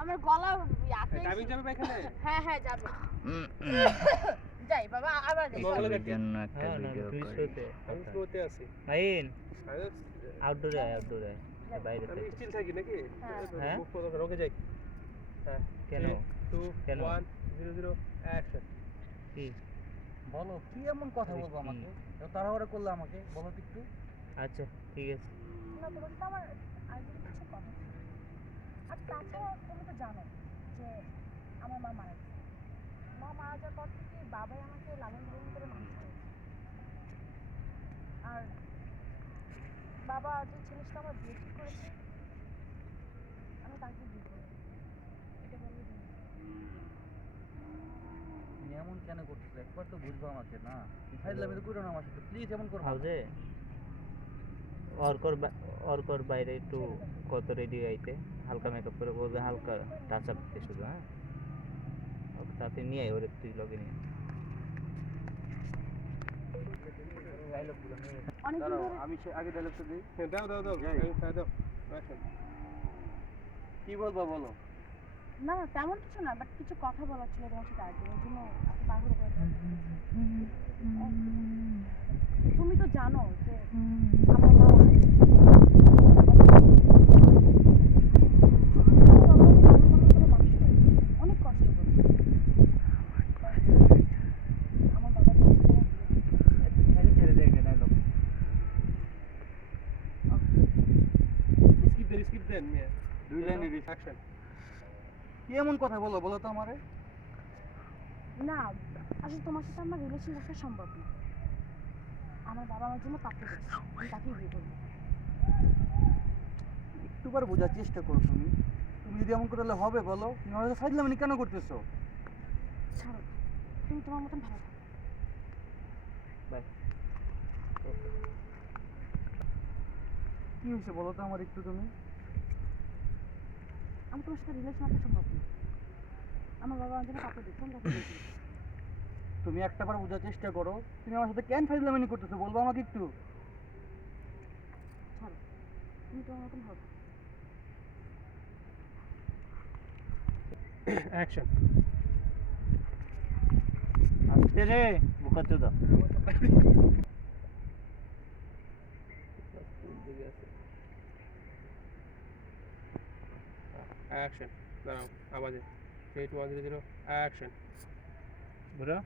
আমার গলা আটকে যাবে এখানে। হ্যাঁ হ্যাঁ যাবে। যাই বাবা আবার যাই। এর জন্য একটা ভিডিও করি। আমি স্লোতে আছি। মাইন আউটডোরে বাইরে আমি থেকে স্টিল থাকি নাকি? হ্যাঁ ওকে যাই। হ্যাঁ কেন 2 কেন 1 0 0 অ্যাকশন। কি বলো কি এমন কথা বলবো আমাকে? এত তাড়াহুড়ো করলে আমাকে বলো তো একটু। আচ্ছা ঠিক আছে না তোমার সাথে আমার আর কিছু কথা ছিল। আর তাছাড়া তুমি তো জানো যে আমার মা মারা গেছে। মা মারা যাওয়ার পর থেকে বাবাই আমাকে লালন পালন করে মানুষ করেছে। আর বাবা যে ছেলের সাথে আমার বিয়ে ঠিক করেছে আমি তাকে বিয়ে করব। এটা বলবো তুমি। তুমি এমন কেন করতেছো? একবার তো বুঝবো আমাকে না। ফাইজলামি তো করো না আমার সাথে প্লিজ, এমন করো না। হাউজে অর্কর বাইরে একটু কত রেডি আইতে হালকা মেকআপ করে বলবে হালকা টাচ আপ দিতে শুধু হ্যাঁ ওকে তাতে নিয়ে আয় ওরে তুই লগে নিয়ে ডায়লগগুলো নিয়ে অনেকদিন দাঁড়াও, ধরে আমি আগে ডায়লগটা দিই। দাও দাও দাও দাও অ্যাকশন। কি বলবো বলো? না না তেমন কিছু না বাট কিছু কথা বলার ছিল তোমার সাথে আগে ওই জন্য এত তাড়াহুড়ো করে তুমি তো জানো যে আমার মা মারা গেছে। অনেক কষ্ট করে আমার বাবা ছেড়ে ছেড়ে দেয় ডায়লগ। স্কিপ দেন মিয়া। দুই লাইনের অ্যাকশন। কি এমন কথা বলো বলো তো আমারে? না আসলে তোমার সাথে আমার রিলেশন রাখা সম্ভব না। আমার বাবা আমার জন্য পাত্র দেখছে আমি তাকেই বিয়ে করবো। একটুবার বোঝার চেষ্টা করো তুমি। তুমি যদি এমন করলে হবে বলো? তুমি আমার সাথে ফাইজলামি কেন করতেছো? ছাড়ো তুমি তোমার মতন ভালো থাকো। বাই। কি হয়েছে বলো তো আমার একটু তুমি? আমি তোমার সাথে রিলেশন রাখা সম্ভব না। আমার বাবা আমার জন্য পাত্র দেখছে আমি তাকে বিয়ে করবো। তুমি একটাবার বোঝার চেষ্টা করো। তুমি আমার সাথে কেন ফাইজলামি করতেছো বলবো আমাকে একটু? ছাড়ো তুমি তোমার মতন ভালো থাকো। অ্যাকশন। আসতে রে বুকাচোদা অ্যাকশন। দাঁড়াও আওয়াজে 3 2 1 0 0 অ্যাকশন। বুড়া